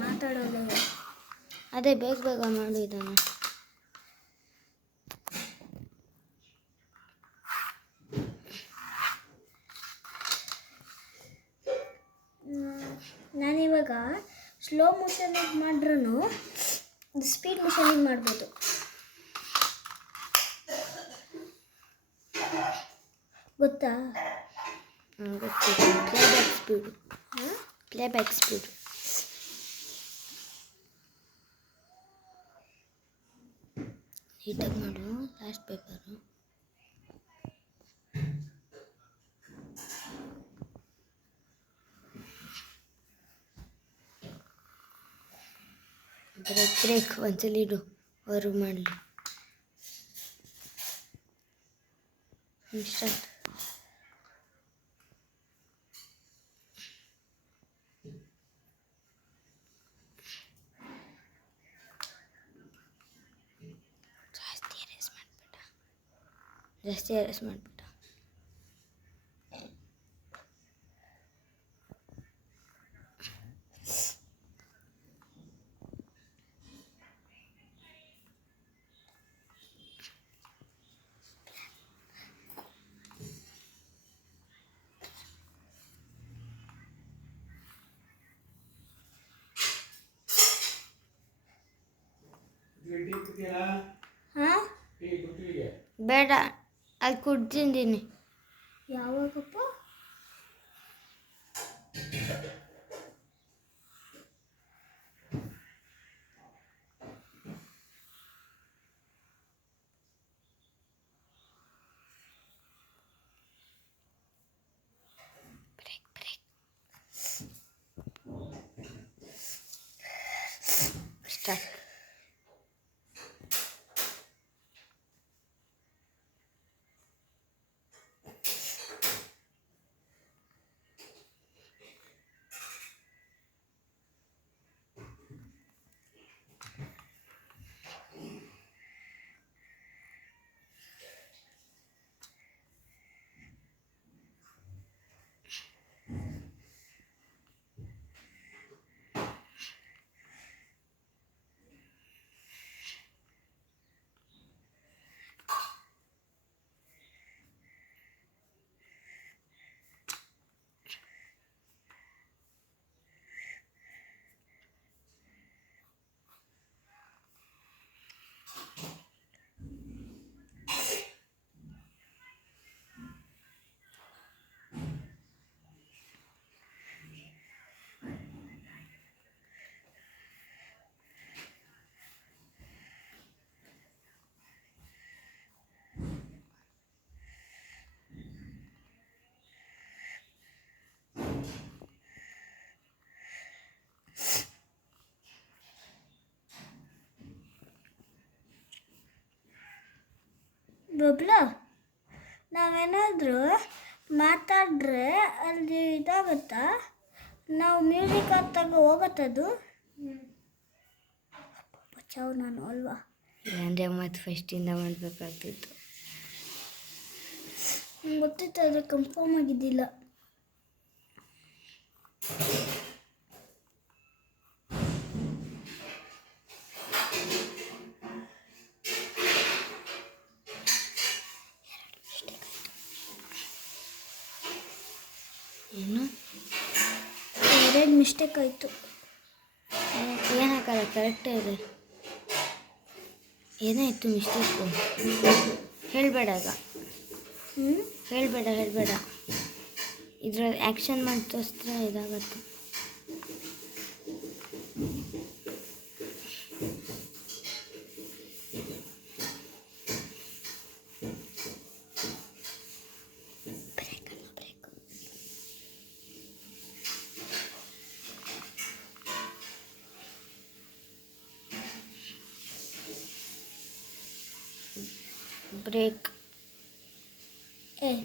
ಮಾತಾಡೋದು ಅದೇ ಬೇಗ ಬೇಗ ಮಾಡು ಇದನ್ನು. ನಾನಿವಾಗ ಸ್ಲೋ ಮೋಷನಿಗೆ ಮಾಡ್ರೂ ಸ್ಪೀಡ್ ಮೋಷನಿಗೆ ಮಾಡ್ಬೋದು. ಗೊತ್ತಾ? ಗೊತ್ತಿದೆ. Playback speed. Playback speed. ನೀಟಾಗಿ ಮಾಡು. Last paper. ಬ್ರೇಕ್ ಒಂದ್ಸಲ ಇಡು, ಅವರು ಮಾಡಲಿ. ಸ್ಟಾರ್ಟ್. ಜಾಸ್ತಿ ಅರೆಸ್ಟ್ ಮಾಡಿಬಿಟ್ಟ. ಬೇಡ, ಅಲ್ಲಿ ಕುಡ್ತಿದ್ದೀನಿ. ಯಾವಾಗಪ್ಪ? ಸ್ಟಾರ್ಟ್. ಬಬ್ಲಾ, ನಾವೇನಾದರೂ ಮಾತಾಡ್ರೆ ಅಲ್ಲಿ ಇದಾಗುತ್ತಾ? ನಾವು ಮ್ಯೂಸಿಕ್ ಹಾಕ್ದಾಗ ಹೋಗುತ್ತದು? ಬಚಾವ್ ನಾನು ಅಲ್ವಾ? ಇಲ್ಲಾಂದರೆ ಮತ್ತೆ ಫಸ್ಟಿಂದ ಮಾಡಬೇಕಾಗ್ತಿತ್ತು. ಗೊತ್ತಿತ್ತು, ಆದರೆ ಕನ್ಫರ್ಮ್ ಆಗಿದ್ದಿಲ್ಲ. ಏನು? 2 ಮಿಸ್ಟೇಕ್ ಆಯಿತು. ಏನಾಗಲ್ಲ, ಕರೆಕ್ಟೇ ಇದೆ. ಏನಾಯಿತು ಮಿಸ್ಟೇಕು? ಹೇಳಬೇಡ ಆಗ. ಹೇಳಬೇಡ. ಇದ್ರ ಆ್ಯಕ್ಷನ್ ಮಾಡಿ ತೋರಿಸಿದ್ರೆ ಇದಾಗತ್ತೆ. ಬ್ರೇಕ್.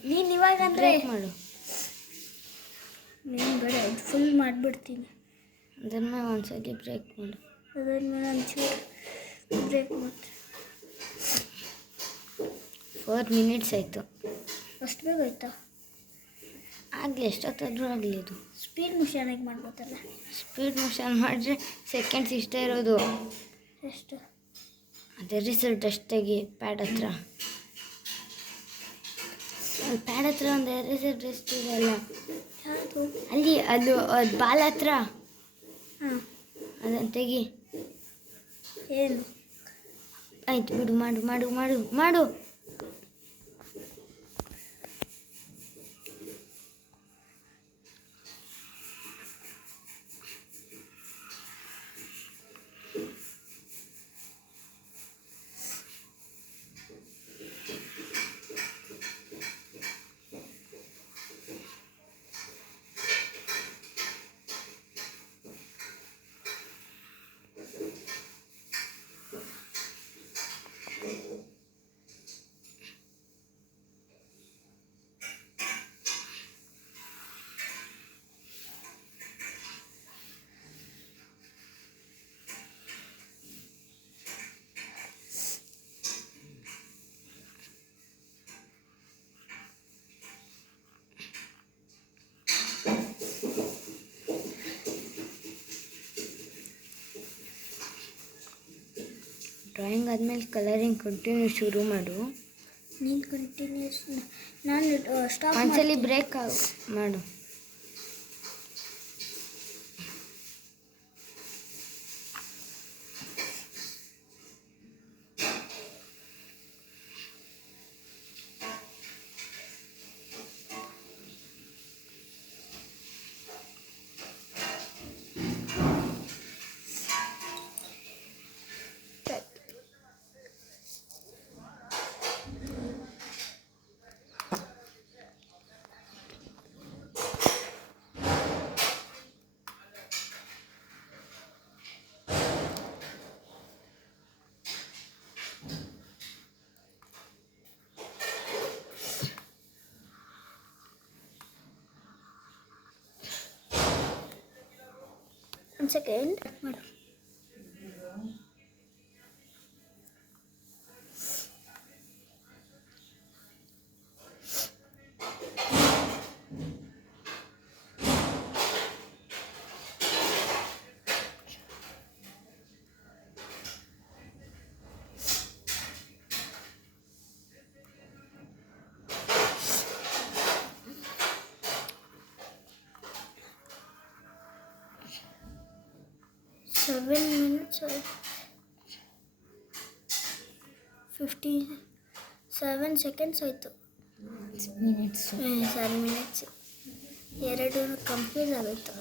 ನೀನು ಇವಾಗ ಅಂದರೆ ಬ್ರೇಕ್ ಮಾಡು. ನೀನು ಬೇಡ, ಇದು ಫುಲ್ ಮಾಡಿಬಿಡ್ತೀನಿ. ಅದನ್ನು ಒಂದ್ಸಲಿ ಬ್ರೇಕ್ ಮಾಡು. ಅದಾದ್ಮೇಲೆ ಒಂಚೂರು ಬ್ರೇಕ್ ಮಾಡ್ತೀನಿ. 4 ಮಿನಿಟ್ಸ್ ಆಯಿತು. ಅಷ್ಟು ಬೇಗ ಆಯ್ತಾ? ಆಗಲಿ ಎಷ್ಟೊತ್ತಾದರೂ ಆಗಲಿ ಇದು. ಸ್ಪೀಡ್ ಮಿಷನಿಗೆ ಮಾಡ್ಬೋದಲ್ಲ. ಸ್ಪೀಡ್ ಮೋಷನ್ ಮಾಡಿದ್ರೆ ಸೆಕೆಂಡ್ಸ್ ಇಷ್ಟ ಇರೋದು. ಎಷ್ಟು? ಅದೇ ರಿಸಲ್ಟ್ ಅಷ್ಟಾಗಿ ಪ್ಯಾಡ್ ಹತ್ರ, ಅಲ್ಲಿ ಪ್ಯಾಡ್ ಹತ್ರ ಒಂದು ರಿಸಲ್ಟ್ ಎಷ್ಟು ಇದೆಯಲ್ಲ ಯಾವುದು? ಅಲ್ಲಿ, ಅದು ಬಾಲ್ ಹತ್ರ ಹಾಂ. ಅದನ್ನು ತೆಗಿ. ಏನು? ಆಯ್ತು ಬಿಡು, ಮಾಡು ಮಾಡು ಮಾಡು ಮಾಡು. ಡ್ರಾಯಿಂಗ್ ಆದಮೇಲೆ ಕಲರಿಂಗ್ ಕಂಟಿನ್ಯೂ ಶುರು ಮಾಡು. ನೀನು ಕಂಟಿನ್ಯೂಸ್, ನಾನು ಸ್ಟಾಪ್ ಒಂದ್ಸಲಿ ಬ್ರೇಕ್ ಮಾಡು. ಒಂದು ಸೆಕೆಂಡ್ ಮಾಡು. Seven minutes or 57 seconds ಆಯಿತು. Minutes 7 minutes. ಎರಡು ಕನ್ಫ್ಯೂಸ್ ಆಗೋಯ್ತು.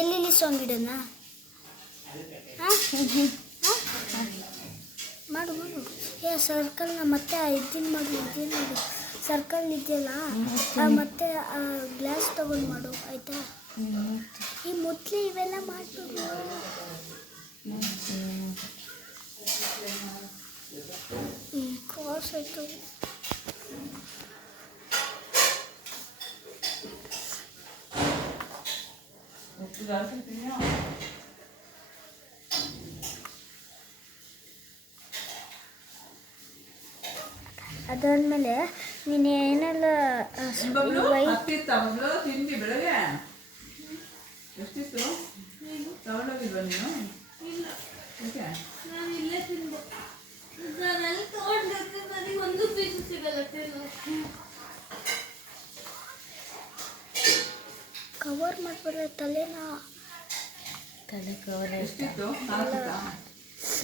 ಎಲ್ಲಿ ಸಾಂಗ್ ಇಡೋಣ? ಹಾಂ ಮಾಡು ಮಾಡು. ಸರ್ಕಲ್ನ ಮತ್ತೆ ಇದನ್ನು ಮಾಡು, ಸರ್ಕಲ್ ಇದೆಯಲ್ಲ ಮತ್ತೆ ಗ್ಲಾಸ್ ತೊಗೊಂಡು ಮಾಡು, ಆಯಿತಾ? ಈ ಮುತ್ಲಿ ಇವೆಲ್ಲ ಮಾಡ್ಬಿಡು. ಕ್ರಾಸ್ ಆಯಿತು. ಅದಾದ್ಮೇಲೆ ನೀನು ಏನೆಲ್ಲ ತಿಂಡಿ ಬೆಳಗ್ಗೆ ಎಷ್ಟಿತ್ತು ತಗೊಂಡೋಗಿಲ್ವಾ ನೀನು? ಓಕೆ, ನಾನು ಇಲ್ಲೇ ತಿಂದೆ. ನಾನು ಅಲ್ಲಿ ತಗೊಂಡಿದ್ದೆ, ನನಗೆ ಒಂದು ಪೀಸು ಸಿಗಲ್ಲ ತಿನ್ನೋಕ್ಕೆ. ಕವರ್ ಮಾಡ್ಬಿಡ್ರೆ ತಲೆನ. ತಲೆ ಕವರ್ ಎಷ್ಟಿತ್ತು? ನಾಲ್ಕಿತ್ತಾ?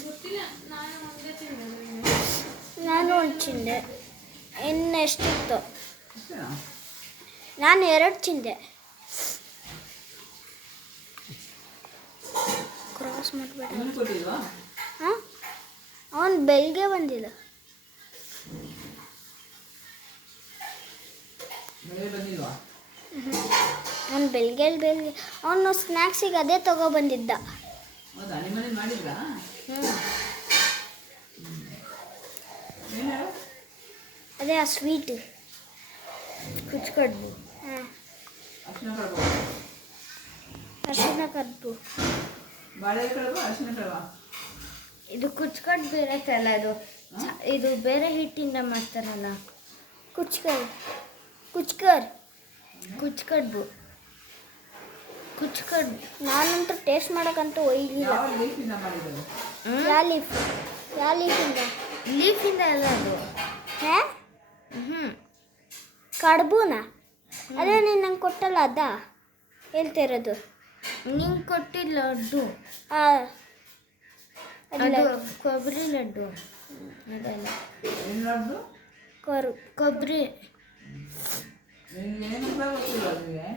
ಗೊತ್ತಿಲ್ಲ, ನಾನು ಒಂದೇ ತಿಂದೆ. ನಾನು ಒಂದು ತಿಂದೆ. ಇನ್ನು ಎಷ್ಟಿತ್ತು? ಅಷ್ಟೇನಾ? ನಾನು 2 ತಿಂದೆ. ಕ್ರಾಸ್ ಮಾಡಬೇಡ. ಏನು ಕೊಟ್ಟಿಲ್ವಾ? ಹಾಂ, ಅವನು ಬೆಳಿಗ್ಗೆ ಬಂದಿಲ್ಲ. ಬೆಳಗ್ಗೆ ಬಂದಿಲ್ವಾ? ಅವ್ನು ಬೆಳಿಗ್ಗೆ ಅವನು ಸ್ನ್ಯಾಕ್ಸಿಗೆ ಅದೇ ತಗೊಬಂದಿದ್ದ. ಹೌದಾ? ನಿಮ್ಮ ಮನೇಲಿ ಮಾಡಿದ್ರಾ? ಏನು? ಅದೇ ಆ ಸ್ವೀಟ್ ಕುಚ್ಕಡ್ಬು. ಹಾಂ, ಅರ್ಶಿನ ಕಳ್ಬೋದು, ಅರಿಶಿನ ಕರ್ದು ಬಾಳೆ ಕಳ್ಬೋ, ಅರ್ಶಿನ ಕಳ್ವಾ? ಇದು ಕುಚ್ಕಟ್ ಬೇರೆ ತಲ್ಲ ಅದು ಇದು ಬೇರೆ ಹಿಟ್ಟಿಂದ ಮಾಡ್ತಾರಲ್ಲ ಕುಚ್ಕರ್ ಕುಚ್ಕರ್ ಕುಚ್ಕಡ್ಬು ಕುಚ್ಕಡ್ ನಾನಂತೂ ಟೇಸ್ಟ್ ಮಾಡೋಕ್ಕಂತೂ ಒಯ್ಯಿಲ್ಲ. ಯಾವ ಲೀಫಿಂದ ಮಾಡಿರೋದು? ಯಾವ ಲೀಫಿಂದ? ಲೀಫಿಂದ ಅಲ್ಲ ಅದು. ಹೇ ಹ್ಞೂ ಕಡ್ಬುನಾ? ಅದೇ ನೀನು ನಂಗೆ ಕೊಟ್ಟಲ್ಲ ಅದಾ ಹೇಳ್ತಾ ಇರೋದು? ನಿಂಗೆ ಕೊಟ್ಟಿಲ್ಲ ಲಡ್ಡು ಅದು ಕೊಬ್ಬರಿ ಲಡ್ಡು ಅದಲ್ಲ ಏನು ಲಡ್ಡು? ಕೊಬ್ಬರಿ ನಿನಗೆ ಏನು ಕೂಡ ಗೊತ್ತಿಲ್ಲ ನಿಮಗೆ?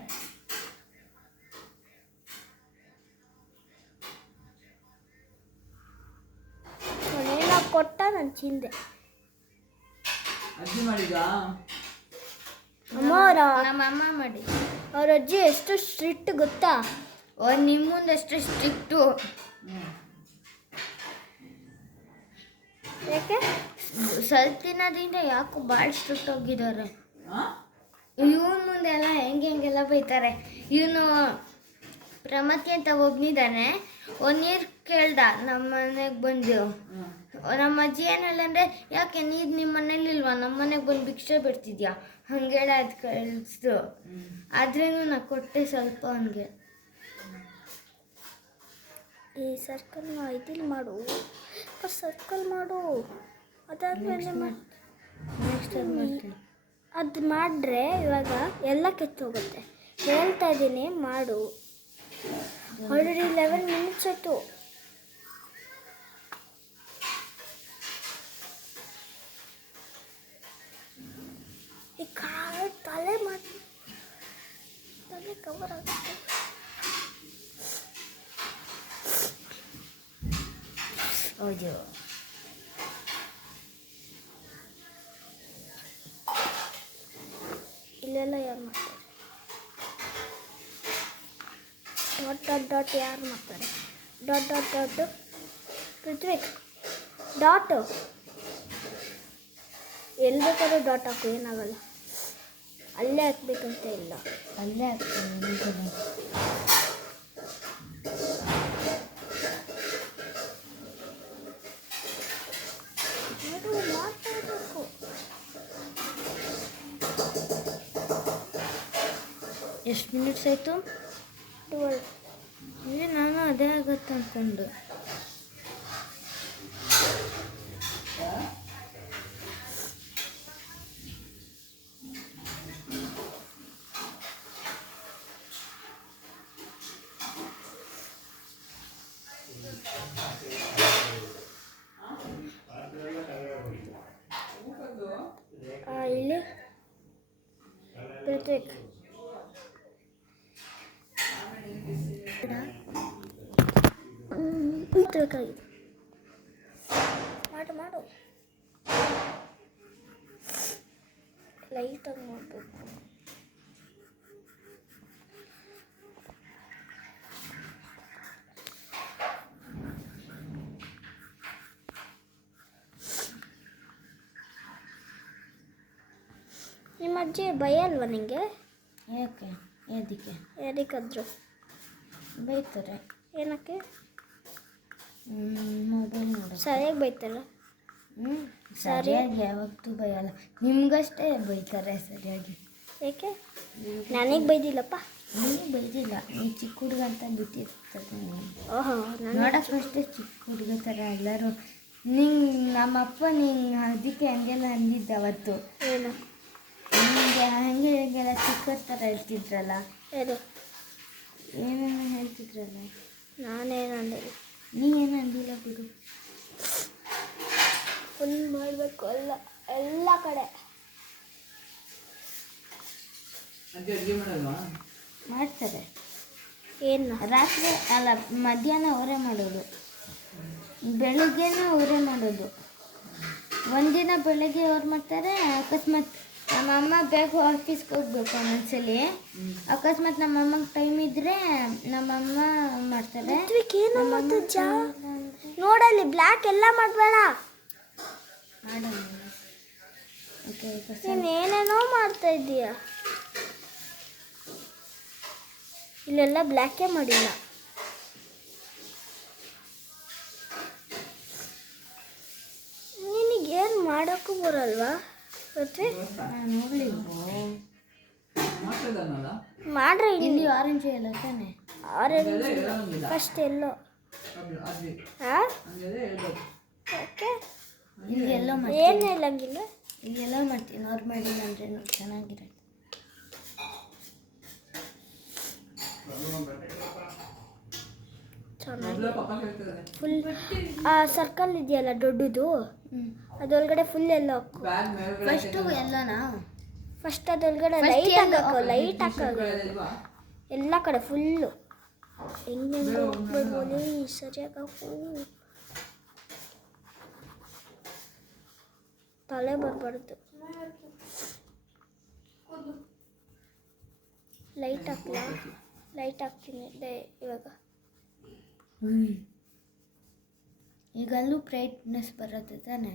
ಅವನೇನೋ ಕೊಟ್ಟ ನಾನು ಚಿಂದೆ. ಅಜ್ಜಿ ಮಾಡಿದ್ದಾ? ಅಮ್ಮ ಅವರ ನಮ್ಮ ಅಮ್ಮ ಮಾಡಿ ಅವ್ರ ಅಜ್ಜಿ ಎಷ್ಟು ಸ್ಟ್ರಿಕ್ಟ್ ಗೊತ್ತಾ? ನಿಮ್ಮ ಮುಂದೆ ಅಷ್ಟು ಸ್ಟ್ರಿಕ್ಟು. ಯಾಕೆ? ಸ್ವಲ್ಪ ದಿನದಿಂದ ಯಾಕೋ ಭಾಳ ಸ್ಟ್ರಿಕ್ಟ್ ಹೋಗಿದ್ದಾರೆ. ಹಾಂ? ಇವನ ಮುಂದೆ ಎಲ್ಲ ಹೆಂಗೆಲ್ಲ ಬೈತಾರೆ. ಇವನು ಪ್ರಮತಿ ಅಂತ ಒಬ್ಬನಿದ್ದಾನೆ. ಒಂದು ನೀರು ಕೇಳ್ದ ನಮ್ಮ ಮನೆಗೆ ಬಂದು. ನಮ್ಮ ಅಜ್ಜಿ ಏನಲ್ಲ ಅಂದರೆ ಯಾಕೆ ನೀರು ನಿಮ್ಮ ಮನೇಲಿ ಇಲ್ವಾ, ನಮ್ಮ ಮನೆಗೆ ಬಂದು ಭಿಕ್ಷೆ ಬಿಡ್ತಿದ್ಯಾ ಹಂಗೇಳ ಅದು ಕಳಿಸ್ದು. ಆದ್ರೇನು ನಾ ಕೊಟ್ಟೆ ಸ್ವಲ್ಪ ಅವನಿಗೆ. ಈ ಸರ್ಕಲ್ನ ಇದಿಲ್ಲಿ ಮಾಡು, ಸರ್ಕಲ್ ಮಾಡು. ಅದಾದ್ಮೇಲೆ ನೆಕ್ಸ್ಟ್ ಅದು ಮಾಡ್ತೀನಿ. ಅದು ಮಾಡಿದ್ರೆ ಇವಾಗ ಎಲ್ಲ ಕೆತ್ತೋಗುತ್ತೆ. ಹೇಳ್ತಾ ಇದ್ದೀನಿ ಮಾಡು. ಆಲ್ರೆಡಿ 11 ಮಿನಿಟ್ಸ್ ಆಯಿತು. ಈ ಕಾಳು ತಲೆ ಮಾಡಿ ತಲೆ ಕವರ್ ಆಗುತ್ತೆ. ಹೌದು ಇಲ್ಲೆಲ್ಲ ಯಾರು ಮಾಡ್ತಾರೆ? ಡಾಟ್ ಡಾಟ್ ಡಾಟ್ ಯಾರು ಮಾಡ್ತಾರೆ? Dot dot dot Prithvik dot ಎಲ್ಲಿ ಬೇಕಾದ್ರೂ ಡಾಟ್ ಹಾಕು, ಏನಾಗಲ್ಲ. ಅಲ್ಲೇ ಹಾಕ್ಬೇಕಂತ ಇಲ್ಲ, ಅಲ್ಲೇ ಆಗ್ತೀನಿ. ಮಾಡ್ತಾ ಇರಬೇಕು. ಎಷ್ಟು ಮಿನಿಟ್ಸ್ ಆಯಿತು? 12. ಇಲ್ಲಿ ನಾನು ಅದೇ ಆಗತ್ತೆ ಅಂದ್ಕೊಂಡು. ಇಲ್ಲಿ ಪೃಥ್ವಿಕ್ ಬೇಕಾಗಿದೆ. ಮಾಡು ಮಾಡು, ಲೈಟಾಗಿ ಮಾಡಬೇಕು. ನಿಮ್ಮ ಅಜ್ಜಿ ಭಯ ಅಲ್ವಾ ನಿಂಗೆ? ಯಾಕೆ ಅದಕ್ಕೆ ಯಾರಿಗಾದ್ರು ಬೈತಾರೆ. ಏನಕ್ಕೆ? ಮೊಬೈಲ್ ನೋಡೋದು. ಸರಿಯಾಗಿ ಬೈತಾರ? ಸರಿಯಾಗಿ ಯಾವತ್ತೂ ಬೈಯಲ್ಲ. ನಿಮ್ಗಷ್ಟೇ ಬೈತಾರೆ ಸರಿಯಾಗಿ. ಏಕೆ? ನನಗೆ ಬೈದಿಲ್ಲಪ್ಪ. ನೀನು ಬೈದಿಲ್ಲ, ನೀನು ಚಿಕ್ಕ ಹುಡುಗ ಅಂತ ಬಿಟ್ಟಿರ್ತದೆ. ಓಹೋ, ನೋಡೋಕೆ ಅಷ್ಟೇ ಚಿಕ್ಕ ಹುಡುಗ ಥರ ಎಲ್ಲರೂ. ನಮ್ಮಪ್ಪ ಅದಕ್ಕೆ ಹಂಗೆಲ್ಲ ಅಂದಿದ್ದ ಅವತ್ತು. ಏನು? ನಿಮಗೆ ಹಂಗೆ ಹೀಗೆಲ್ಲ ಚಿಕ್ಕ ಥರ ಹೇಳ್ತಿದ್ರಲ್ಲ. ಏನು ಏನೇನು ಹೇಳ್ತಿದ್ರಲ್ಲ. ನಾನೇನು ಅಂದಿಲ್ಲ. ನೀನೇನು ಅಂದಿಲ್ಲ ಬಿಡು. ಫುಲ್ ಮಾಡಬೇಕು ಎಲ್ಲ ಕಡೆ. ಅಜ್ಜಿ ಅಡುಗೆ ಮಾಡಲ್ವಾ? ಮಾಡ್ತಾರೆ. ಏನು? ರಾತ್ರಿ ಅಲ್ಲ, ಮಧ್ಯಾಹ್ನ ಅವರೇ ಮಾಡೋದು, ಬೆಳಿಗ್ಗೆನೂ ಅವರೇ ಮಾಡೋದು. ಒಂದಿನ ಬೆಳಗ್ಗೆ ಅವ್ರು ಮಾಡ್ತಾರೆ. ಅಕಸ್ಮಾತ್ ನಮ್ಮಮ್ಮ ಬೇಗ ಆಫೀಸ್ಗೆ ಹೋಗ್ಬೇಕು ಒಂದೊಂದ್ಸಲಿ. ಅಕಸ್ಮಾತ್ ನಮ್ಮಮ್ಮಗೆ ಟೈಮ್ ಇದ್ದರೆ ನಮ್ಮಮ್ಮ ಮಾಡ್ತಾರೆ. ನೋಡಲ್ಲಿ ಬ್ಲ್ಯಾಕ್ ಎಲ್ಲ ಮಾಡಬೇಡ. ಮಾಡೋಣ. ಓಕೆ, ನೀನು ಏನೇನೋ ಮಾಡ್ತಾ ಇದ್ದೀಯ. ಇಲ್ಲೆಲ್ಲ ಬ್ಲ್ಯಾಕೇ ಮಾಡಿಲ್ಲ. ಮಾಡಕ್ಕೂ ಬರಲ್ವಾ ಪೃಥ್ವಿ? ನಾನು ನೋಡ್ಲಿಲ್ಲ. ಮಾಡ್ತದನ್ನಲ್ಲ ಮಾಡ್ರೆ ಇಲ್ಲಿ ಆರೆಂಜ್ ಎಲ್ಲ ತಾನೆ. ಆರೆಂಜ್ ಹೇಳೋಂಗಿಲ್ಲ ಫಸ್ಟ್ ಎಲ್ಲೋ. ಅದ್ವಿ ಹಾಂ ಹಂಗದೇ ಹೇಳ್ಬೇಕು. ಓಕೆ. ಇಲ್ಲಿ ಎಲ್ಲ ಏನು ಹೇಳಂಗಿಲ್ಲ. ಇಲ್ಲಿ ಎಲ್ಲ ಮಾಡ್ತೀನಿ ನಾರ್ಮಲ್ ಅಂದ್ರೆ ಚೆನ್ನಾಗಿರುತ್ತೆ. ಮೊದಲೇ ಪಪ್ಪ ಹೇಳ್ತಿದ್ದಾನೆ ಫುಲ್ ಆ ಸರ್ಕಲ್ ಇದೆಯಲ್ಲ ದೊಡ್ಡದು, ಅದೊಳಗಡೆ ಫುಲ್ ಎಲ್ಲ ಹಾಕು. ಬ್ಯಾಗ್ ಮೇಲ್ಗಡೆ ಫಸ್ಟು ಎಲ್ಲನಾ ಫಸ್ಟ್ ಅದೊಳಗಡೆ First ಲೈಟ್ ಎಲ್ಲ ಹಾಕೋ, ಲೈಟ್ ಹಾಕೋ ಇಲ್ವಾ? ಎಲ್ಲ ಕಡೆ ಫುಲ್ಲು. ಹೆಂಗೆ ಹೋಗ್ಬಿಡ್ಬೋದು ಸರಿಯಾಗಿ ಹಾಕು. ತಲೆ ಬರಬಾರ್ದು. ಲೈಟ್ ಹಾಕ್ಲಾ? ಲೈಟ್ ಹಾಕ್ತೀನಿ ಇವಾಗ. ಈಗ ಅಲ್ಲೂ ಬ್ರೈಟ್ನೆಸ್ ಬರುತ್ತೆ ತಾನೆ.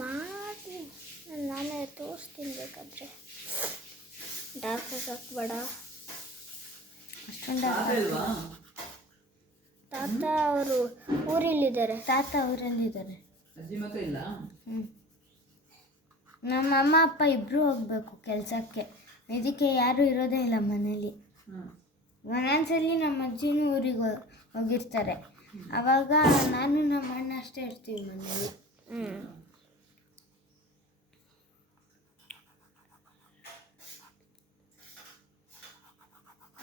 ಮಾಡಿ ನಾನೇ ತೋರಿಸ್ತೀನಿ ಬೇಕಾದರೆ. ಡಾರ್ಕ್ ಹಾಕ್ಬೇಡ. ಅಷ್ಟೊಂದು ತಾತ ಇಲ್ವಾ? ತಾತ ಅವರು ಊರಲ್ಲಿದ್ದಾರೆ. ತಾತ ಅವರಲ್ಲಿದ್ದಾರೆ. ಅಜ್ಜಿ ಮತ್ತೆ ಇಲ್ಲ? ನಮ್ಮ ಅಮ್ಮ ಅಪ್ಪ ಇಬ್ಬರು ಹೋಗ್ಬೇಕು ಕೆಲಸಕ್ಕೆ. ಇದಕ್ಕೆ ಯಾರೂ ಇರೋದೇ ಇಲ್ಲ ಮನೇಲಿ. ಒಂದೊಂದ್ಸಲಿ ನಮ್ಮ ಅಜ್ಜಿನೂ ಊರಿಗೆ ಹೋಗಿರ್ತಾರೆ. ಆವಾಗ ನಾನು ನಮ್ಮ ಅಣ್ಣ ಅಷ್ಟೇ ಇರ್ತೀವಿ ಮನೇಲಿ.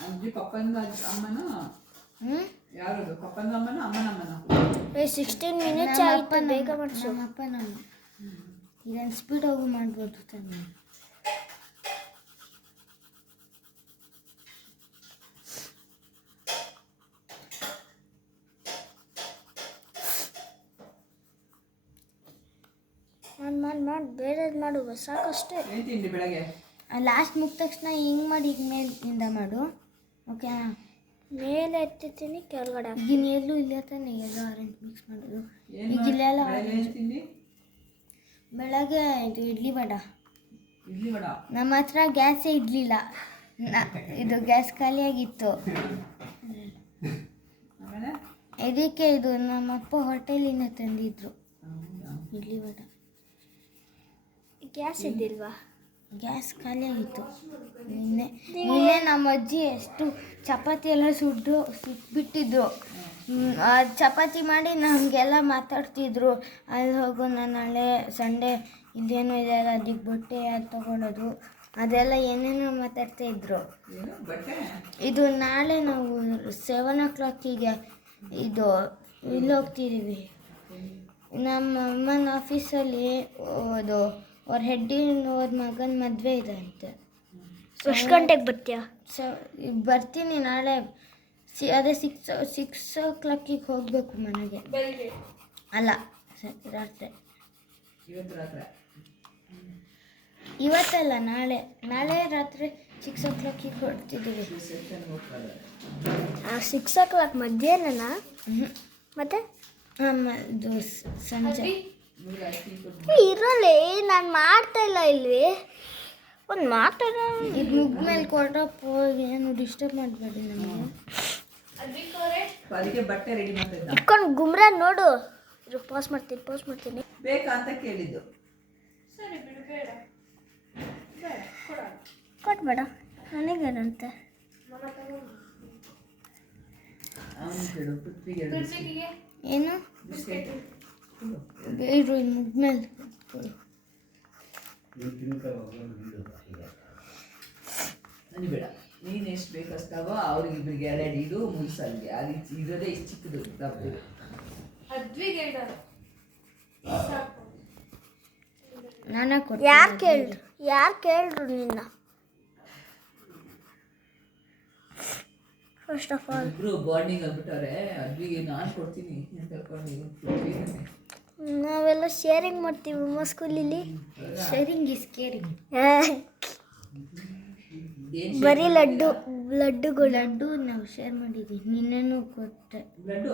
ಅಜ್ಜಿ ಪಪ್ಪನ ಅಮ್ಮನ ಯಾರದು? ಪಪ್ಪನ ಅಮ್ಮನ ಅಮ್ಮನ ಅಮ್ಮನ? 16 ಮಿನಿಟ್ಸ್ ಆಯ್ತು, ಬೇಗ ಮಾಡಿಸು. ನಮ್ಮ ಅಪ್ಪ ನಮ್ಮ ಇದನ್ನು ಸ್ಪೀಡ್ ಹೋಗಿ ಮಾಡ್ಬೋದು ತಾನೆ. ಮಾಡಿ ಬೇರೆದು ಮಾಡು, ಸಾಕಷ್ಟೇ. ಏನು ತಿಂಡಿ ಬೆಳಗ್ಗೆ? ಲಾಸ್ಟ್ ಮುಗಿದ ತಕ್ಷಣ ಹಿಂಗೆ ಮಾಡಿ ಈಗ ಮೇಲಿಂದ ಮಾಡು. ಓಕೆನಾ? ಮೇಲೆ ಎತ್ತಿದ್ದೀನಿ, ಕೆಳಗಡೆ ಹಾಕು. ಈಗಿನ ಎಲ್ಲೂ ಇಲ್ಲ ತಾನೆ, ಎಲ್ಲೋ ಆರೆಂಜ್ ಮಿಕ್ಸ್ ಮಾಡೋದು. ಈಗ ಇಲ್ಲೆಲ್ಲ ಏನು ತಿಂಡಿ? ಬೆಳಗ್ಗೆ ಇದು ಇಡ್ಲಿ ವಡ. ಇಡ್ಲಿ ವಡ? ನಮ್ಮ ಹತ್ರ ಗ್ಯಾಸೇ ಇರಲಿಲ್ಲ, ಇದು ಗ್ಯಾಸ್ ಖಾಲಿಯಾಗಿತ್ತು. ಆಮೇಲೆ ಇದಕ್ಕೆ ಇದು ನಮ್ಮಪ್ಪ ಹೋಟೆಲಿಂದ ತಂದಿದ್ರು ಇಡ್ಲಿ ವಡ. ಗ್ಯಾಸ್ ಇದ್ದಿಲ್ವಾ? ಗ್ಯಾಸ್ ಖಾಲಿಯಾಗಿತ್ತು ನಿನ್ನೆ ನಮ್ಮ ಅಜ್ಜಿ ಎಷ್ಟು ಚಪಾತಿ ಎಲ್ಲ ಸುಟ್ಬಿಟ್ಟಿದ್ರು. ಚಪಾತಿ ಮಾಡಿ ನಮಗೆಲ್ಲ ಮಾತಾಡ್ತಿದ್ರು. ಅಲ್ಲಿ ಹೋಗೋ ನಾನು ನಾಳೆ ಸಂಡೇ ಇಲ್ಲೇನೋ ಇದೆ ಅದಕ್ಕೆ ಬಟ್ಟೆ ಅದು ತೊಗೊಳೋದು ಅದೆಲ್ಲ ಏನೇನೋ ಮಾತಾಡ್ತಾಯಿದ್ರು. ಇದು ನಾಳೆ ನಾವು 7 o'clock ಇದು ಇಲ್ಲಿ ಹೋಗ್ತಿದ್ದೀವಿ. ನಮ್ಮ ಅಮ್ಮನ ಆಫೀಸಲ್ಲಿ ಅದು ಅವ್ರ ಅವ್ರ ಮಗನ ಮದುವೆ ಇದೆ ಅಂತೆ. ಎಷ್ಟು ಗಂಟೆಗೆ ಬರ್ತೀಯಾ? ಬರ್ತೀನಿ ನಾಳೆ. ಅದೇ 6 o'clock ಹೋಗಬೇಕು ಮನೆಗೆ. ಅಲ್ಲ ರಾತ್ರಿ. ಇವತ್ತಲ್ಲ ನಾಳೆ ರಾತ್ರಿ 6 o'clock ಹೊರಡ್ತಿದ್ದೀವಿ. 6 o'clock ಮಧ್ಯಾಹ್ನನಾ? ಮತ್ತೆ ಇದು ಸಂಜೆ ಇರಲ್ಲ. ನಾನು ಮಾಡ್ತಾ ಇಲ್ಲ ಇಲ್ವಿ. ಒಂದು ಮಾತಾಡ ಇದು ಮುಗ್ಮೇಲೆ ಕೊಡ್ರಪ್ಪ, ಏನು ಡಿಸ್ಟರ್ಬ್ ಮಾಡಬೇಡಿ ನಮಗೆ. ಅದಕ್ಕೆ ಬಟ್ಟೆ ರೆಡಿ ಮಾಡ್ತಾ ಇದ್ದ. ಇಟ್ಕೊಂಡು ಗುಮ್ರಾ ನೋಡು. ಪಾಸ್ ಮಾಡ್ತೀನಿ. ಬೇಕಾ ಅಂತ ಕೇಳಿದ್ದು. ಕೊಟ್ಬೇಡ, ನನಗೇನಂತೆ. ಅವನು ಕೇಳು, ಪೃಥ್ವಿಗೆ ಏನು ಬಿಸ್ಕೆಟ್ ಬೇಡ್ರು ಇದು ಮುಗ್ಮೇಲೆ ನನಗೆ ಬೇಡ. ನೀನು ಎಷ್ಟು ಬೇಕಷ್ಟಾಗೋ ಅವ್ರಿಗೆ ಇಬ್ಬರಿಗೆ 2 ಇಡು ಮುಗಿಸಲ್ಗೆ. ಅದು ಇರೋದೇ ಇಷ್ಟು ಚಿಕ್ಕದು ದಪ್ಪು. ನಾನೇ ಕೊಡ್ತೀನಿ. ಯಾರು ಕೇಳ್ರು ನಿನ್ನ? ಫಸ್ಟ್ ಆಫ್ ಆಲ್ ಇಬ್ರು ಬಾಂಡಿಂಗ್ ಆಗ್ಬಿಟ್ಟವ್ರೆ. ಅದ್ವಿಗೆ ನಾನು ಕೊಡ್ತೀನಿ ಅಂತ ಹೇಳ್ಕೊಂಡು ನಾವೆಲ್ಲ ಶೇರಿಂಗ್ ಮಾಡ್ತೀವಿ ನಮ್ಮ ಸ್ಕೂಲಲ್ಲಿ. Sharing is caring. ಬರೀ ಲಡ್ಡುಗಳು. ಲಡ್ಡು ನಾವು ಶೇರ್ ಮಾಡಿದ್ವಿ. ನಿನ್ನೆನೂ ಕೊಟ್ಟೆ ಲಡ್ಡು.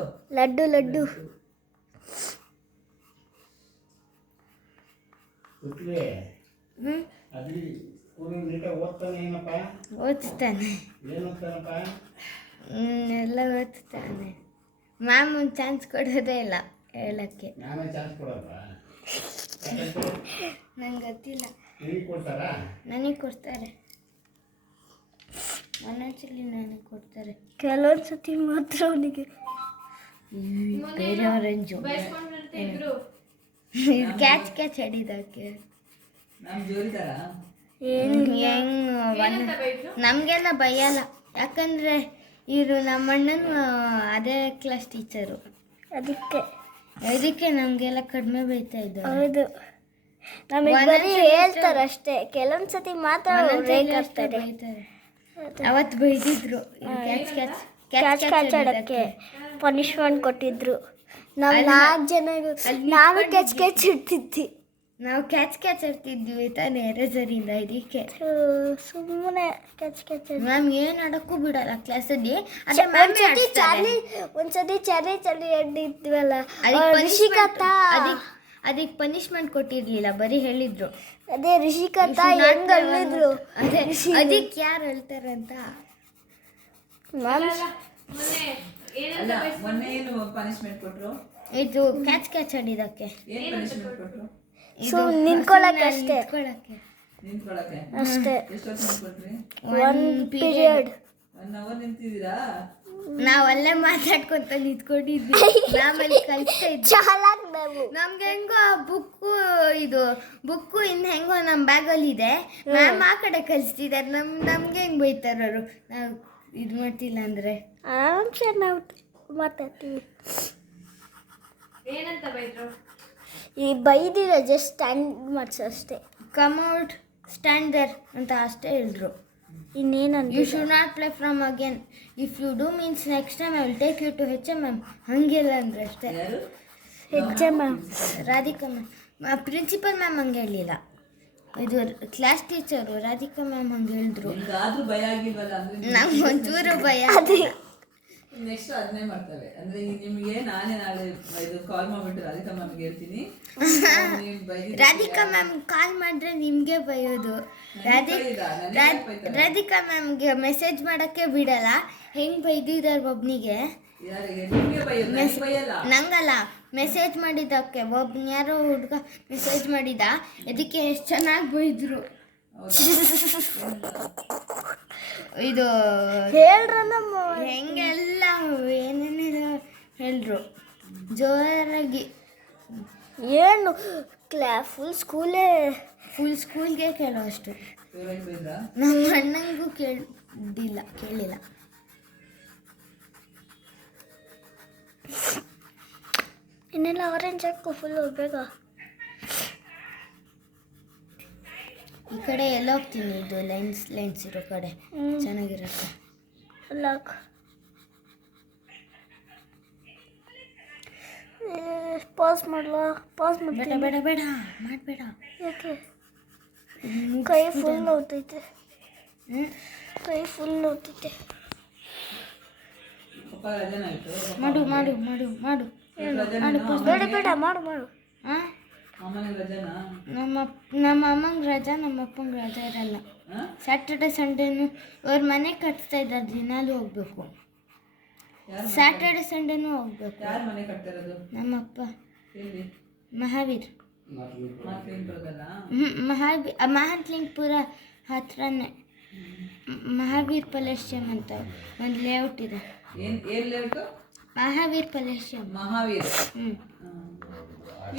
ಓದ್ತಾನೆ ಎಲ್ಲ ಓದ್ತಾನೆ. ಮ್ಯಾಮ್ ಒಂದು ಚಾನ್ಸ್ ಕೊಡೋದೇ ಇಲ್ಲ ಹೇಳೋಕ್ಕೆ. ನಾನೇ ಚಾನ್ಸ್ ಕೊಡಲ್ವಾ? ನಂಗೆ ಗೊತ್ತಿಲ್ಲ. ನಿಮಗೆ ಕೊಡ್ತಾರಾ? ನನಗೆ ಕೊಡ್ತಾರೆ, ಒಂದೊಂದ್ಸಲಿ ನನಗೆ ಕೊಡ್ತಾರೆ. ಕೆಲವೊಂದು ಸತಿ ಮಾತ್ರ ಅವನಿಗೆ. ಬೇರೆ ರೇಂಜು ಬೈಸ್ಕೊಂಡಿರ್ತೆ ಇಬ್ರು. ಕ್ಯಾಚ್ ಹಿಡಿದಕ್ಕೆ ನಮ್ ಜೋರಿದಾರ ಹೆಂಗ್ ಏನಂತ ಬೈದ್ರು? ನಮಗೆಲ್ಲ ಭಯಲ್ಲ, ಯಾಕಂದರೆ ಇವರು ನಮ್ಮ ಅಣ್ಣನ ಅದೇ ಕ್ಲಾಸ್ ಟೀಚರು, ಅದಕ್ಕೆ ನಮಗೆಲ್ಲ ಕಡಿಮೆ ಬೈತಾ ಇದ್ದಾರೆ. ಹೌದು, ನಮಗೆ ಬರೀ ಹೇಳ್ತಾರೆ ಅಷ್ಟೇ. ಕೆಲವೊಂದು ಸತಿ ಮಾತ್ರ ರೇಗಾಡ್ತಾರೆ. ಬೈತಾರೆ. ಅವತ್ತು ಬೈದಿದ್ರು ಕ್ಯಾಚ್ ಆಡೋಕ್ಕೆ ಪನಿಷ್ಮೆಂಟ್ ಕೊಟ್ಟಿದ್ರು. ನಾವು 4 ಜನ ನಾನು ಕ್ಯಾಚ್ ಇಡ್ತಿದ್ವಿ. ನಾವು ಕ್ಯಾಚ್ ಆಡ್ತಿದ್ವಿ ತಾನೇ ಎರೇಸರಿಂದ, ಇದಕ್ಕೆ ಸುಮ್ಮನೆ ಕ್ಯಾಚ್ ಮ್ಯಾಮ್ ಏನು ಆಡೋಕ್ಕೂ ಬಿಡಲ್ಲ ಕ್ಲಾಸಲ್ಲಿ. ಒಂದ್ಸತಿ ಚಾರ್ಲಿ ಅಡ್ಡಿದ್ವಲ್ಲ, ಅದಕ್ಕೆ ಪನಿಷ್ಮೆಂಟ್ ಕೊಟ್ಟಿರ್ಲಿಲ್ಲ, ಬರೀ ಹೇಳಿದ್ರು. ಅದೇ ರಿಷಿಕಾ ಹೆಂಗ್ ಅಳ್ಳಿದ್ರು. ಅದಕ್ಕೆ ಯಾರು ಹೇಳ್ತಾರಂತ ಮೊನ್ನೆ ಏನಂತ ಅಲ್ಲ ಬೈಸ್ಕೊಂಡ್ರು? ಮೊನ್ನೆ ಏನು ಪನಿಷ್ಮೆಂಟ್ ಕೊಟ್ರು? ಇದು ಕ್ಯಾಚ್ ಆಡಿದಕ್ಕೆ ಏನ್ ಪನಿಷ್ಮೆಂಟ್ ಕೊಟ್ರು? ನಿಂತ್ಕೊಳ್ಳಕ್ಕೆ ಅಷ್ಟೇ, ನಿಂತ್ಕೊಳಕ್ಕೆ ಅಷ್ಟೇ. ಎಷ್ಟೊತ್ತು ನಿಂತ್ಕೊಟ್ರಿ? 1 ಪೀರಿಯಡ್ 1 hour ನಿಂತಿದ್ದೀರಾ? ನಾವಲ್ಲೇ ಮಾತಾಡ್ಕೊಂತ ನಿಂತ್ಕೊಂಡಿದ್ವಿ. ಆಮೇಲೆ ಕಲಿಸ್ತಾ ಇದ್ವಿ. ಚಾಲಾಕ್ ನಾವು. ನಮ್ಗೆ ಹೆಂಗೋ ಬುಕ್ಕು ಇನ್ನು ಹೆಂಗೋ ನಮ್ಮ ಬ್ಯಾಗಲ್ಲಿ ಇದೆ. ಮ್ಯಾಮ್ ಆ ಕಡೆ ಕಲಿಸ್ತಿದ್ದಾರೆ, ನಮ್ಗೆ ಹೆಂಗೆ ಬೈತಾರೆ ಅವರು, ನಾವು ಇದು ಮಾಡ್ತಿಲ್ಲ ಅಂದರೆ. ಆರಾಮ್ಸೆ ನಾವು ಮಾತಾಡ್ತೀವಿ. ಏನಂತ ಬೈದ್ರು? ಈ ಬೈದಿರ ಜಸ್ಟ್ ಸ್ಟ್ಯಾಂಡ್ ಮಾಡ್ಸೋ ಅಷ್ಟೇ. ಕಮ್ ಔಟ್ ಸ್ಟ್ಯಾಂಡ್ ದೇರ್ ಅಂತ ಅಷ್ಟೇ ಹೇಳಿದ್ರು. ಇನ್ನೇನಂತ you should not play from again, if you do means next time I will take you to HMM. ಹಂಗೆಲ್ಲ ಅಂದ್ರೆ ಅಷ್ಟೇ. ಯಾರು? HMM Radhika ma'am, principal ma'am ಹಂಗೆ ಹೇಳಿಲ್ಲ, ಇದು ಕ್ಲಾಸ್ ಟೀಚರು ರಾಧಿಕಾ ಮ್ಯಾಮ್ ಹಂಗೆ ಹೇಳಿದ್ರು. ನಿಮ್ಗಾದ್ರೂ ಭಯ ಆಗಿಲ್ವಲ್ಲ ಅಂದ್ರೆ ನಂಗೆ ಒಂಚೂರು ಭಯ. ನೆಕ್ಸ್ಟ್ ಅದನ್ನೇ ಮಾಡ್ತವೆ. ಅಂದ್ರೆ ಈಗ ನಿಮ್ಗೆ ನಾನೇ ನಾಳೆ ಇದು ಕಾಲ್ ಮಾಡ್ಬಿಟ್ಟು ರಾಧಿಕಾ ಮ್ಯಾಮ್ಗೆ ಹೇಳ್ತೀನಿ. ರಾಧಿಕಾ ಮ್ಯಾಮ್ ಕಾಲ್ ಮಾಡಿದ್ರೆ ನಿಮಗೆ ಬೈಯೋದು. ರಾಧಿಕಾ ಮ್ಯಾಮ್ಗೆ ಮೆಸೇಜ್ ಮಾಡೋಕ್ಕೆ ಬಿಡಲ್ಲ. ಹೆಂಗೆ ಬೈದಿದ್ದಾರೆ ಒಬ್ಬನಿಗೆ, ಯಾರಿಗೆ? ನಿಮ್ಗೆ ಬೈಯೋದು, ನಂಗೆ ಬೈಯಲ್ಲ. ನಂಗಲ್ಲ, ಮೆಸೇಜ್ ಮಾಡಿದ್ದಕ್ಕೆ ಒಬ್ಬನ ಯಾರೋ ಹುಡುಗ ಮೆಸೇಜ್ ಮಾಡಿದ, ಅದಕ್ಕೆ ಎಷ್ಟು ಚೆನ್ನಾಗಿ ಬೈದರು. ಇದು ಹೇಳ್ರ ನಮ್ಮ ಹೆಂಗೆಲ್ಲ ಏನೇನೇನೋ ಹೇಳಿದ್ರು ಜೋರಾಗಿ. ಏನು ಫುಲ್ ಸ್ಕೂಲ್ಗೆ ಕೇಳೋ ಅಷ್ಟು. ಜೋರಾಗಿ ಬೈದ್ರಾ? ನಮ್ಮ ಅಣ್ಣಂಗೂ ಕೇಳಿಲ್ಲ. ಇನ್ನೆಲ್ಲ ಆರೆಂಜ್ ಹಾಕು ಫುಲ್ ಬೇಗ. ಈ ಕಡೆ ಎಲ್ಲ ಹೋಗ್ತೀನಿ, ಇದು ಲೈನ್ಸ್ ಇರೋ ಕಡೆ ಚೆನ್ನಾಗಿರುತ್ತೆ. ಲಾಕ್ ಪಾಸ್ ಮಾಡ್ತೀನಿ. ಬೇಡ ಮಾಡಬೇಡ. ಯಾಕೆ? ಕೈ ಫುಲ್ ನೋವ್ತೈತೆ. ಪಪ್ಪ ರಜನ ಆಯ್ತು? ಮಾಡು. ಬೇಡ ಮಾಡು. ಹಾಂ, ಅಮ್ಮನಿಗೆ ರಜನಾ? ನಮ್ಮ ಅಮ್ಮಂಗೆ ರಜಾ, ನಮ್ಮ ಅಪ್ಪಂಗೆ ರಜಾ ಇರಲ್ಲ. ಸ್ಯಾಟರ್ಡೆ ಸಂಡೇನು ಅವ್ರ ಮನೆ ಕಟ್ತಾ ಇದ್ದಾರೆ, ದಿನಾಲೂ ಹೋಗ್ಬೇಕು. ಸ್ಯಾಟರ್ಡೆ ಸಂಡೇನೂ ಹೋಗ್ಬೇಕು. ಯಾರು ಮನೆ ಕಟ್ತಿರೋದು? ನಮ್ಮಪ್ಪ ಎಲ್ಲಿ? ಮಹಾವೀರ್ ಮಾತ್ಲಿಂಗ್ಪುರದಲ್ಲ? ಮಹಾತ್ಲಿಂಗ್ಪುರ ಹತ್ರನೇ ಮಹಾವೀರ್ ಪಲೇಶ್ಯಂ ಅಂತ ಒಂದು ಲೇಔಟ್ ಇದೆ. ಏನ್ ಲೇಔಟು? ಮಹಾವೀರ್ ಪಲೇಶ್ಯಂ. ಮಹಾವೀರ್.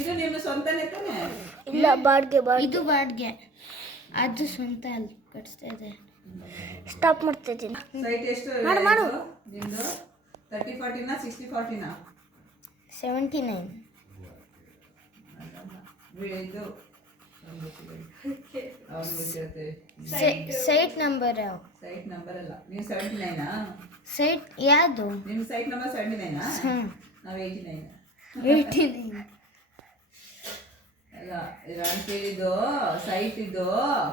ಇದು ನಿಮ್ಮ ಸ್ವಂತನೇ ತಾನೆ? ಇಲ್ಲ, ಬಾಡ್ಗೆ. ಇದು ಬಾಡ್ಗೆ, ಅದು ಸ್ವಂತ ಅಲ್ಲಿ ಕಟ್ಸ್ತಾ ಇದೆ. ಸ್ಟಾಪ್ ಮಾಡ್ತಿದ್ದೀನಿ. ಸೈಟ್ ಎಷ್ಟು ಮಾಡು. ನಿಮ್ದು 30-40ನಾ 60-40ನಾ? 79. ಇದು ಸೈಟ್ ನಂಬರ್ ಸೈಟ್ ನಂಬರ್ ಅಲ್ಲ. ನೀವು 79ನಾ? ಸೈಟ್ ಯಾವುದು? ನಿಮ್ಮ ಸೈಟ್ ನಂಬರ್ 79ನಾ? ನಾವು 89. 89 ಅಲ್ಲ, ನಾನು ಕೇಳಿದ್ದು ಸೈಟ್ ಇದು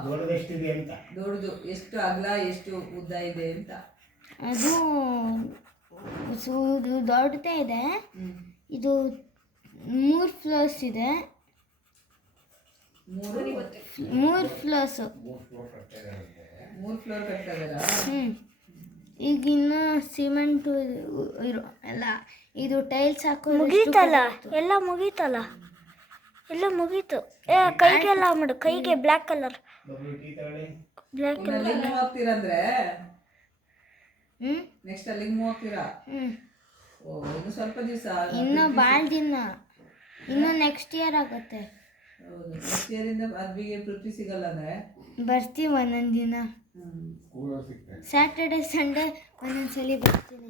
ದೊಡ್ಡದೆಷ್ಟಿದೆ ಅಂತ. ದೊಡ್ಡದು ಎಷ್ಟು ಅಗಲ ಎಷ್ಟು ಉದ್ದ ಇದೆ ಅಂತ. ಅದು ದೊಡ್ಡದೇ ಇದೆ. ಇದು 3 ಫ್ಲೋರ್ಸ್ ಇದೆ. 3 ಫ್ಲೋರ್ಸು. 3 ಫ್ಲೋರ್ ಕಟ್ತಾ ಇದ್ದಾರಾ? ಈಗ ಇನ್ನು ಸಿಮೆಂಟು ಎಲ್ಲ ಇದು ಟೈಲ್ಸ್ ಹಾಕೋದು ಮುಗೀತಲ್ಲ, ಎಲ್ಲ ಮುಗೀತಲ್ಲ, ಎಲ್ಲ ಮುಗೀತು. ಕೈಗೆಲ್ಲ ಮಾಡು, ಕೈಗೆ ಬ್ಲ್ಯಾಕ್ ಕಲರ್, ಬಬ್ಲು ಟೀ ತಗೊಳ್ಳಿ. Black colour. ಅಲ್ಲಿಗೆ ಮೂವ್ ಆಗ್ತೀರಂದ್ರೆ ಹ್ಮ್ ನೆಕ್ಸ್ಟ್ ಅಲ್ಲಿಗೆ ಮೂವ್ ಆಗ್ತೀರಾ? ಹ್ಮ್ ಓ ಇನ್ನು ಸ್ವಲ್ಪ ದಿವಸ. ಇನ್ನು ಭಾಳ ದಿನ, ಇನ್ನು ನೆಕ್ಸ್ಟ್ ಇಯರ್ ಆಗುತ್ತೆ. ಹೌದು, ನೆಕ್ಸ್ಟ್ ಇಯರ್ ಇಂದ ಅದ್ವಿಗೆ ಪೃಥ್ವಿ ಸಿಗಲ್ಲ ಅಂದ್ರೆ ಬರ್ತೀವಿ ಒಂದೊಂದು ದಿನ, ಸ್ಕೂಲಲ್ಲಿ ಸಿಗ್ತೇನೆ. ಸ್ಯಾಟರ್ಡೆ ಸಂಡೇ ಒಂದೊಂದ್ಸಲಿ ಬರ್ತೀನಿ.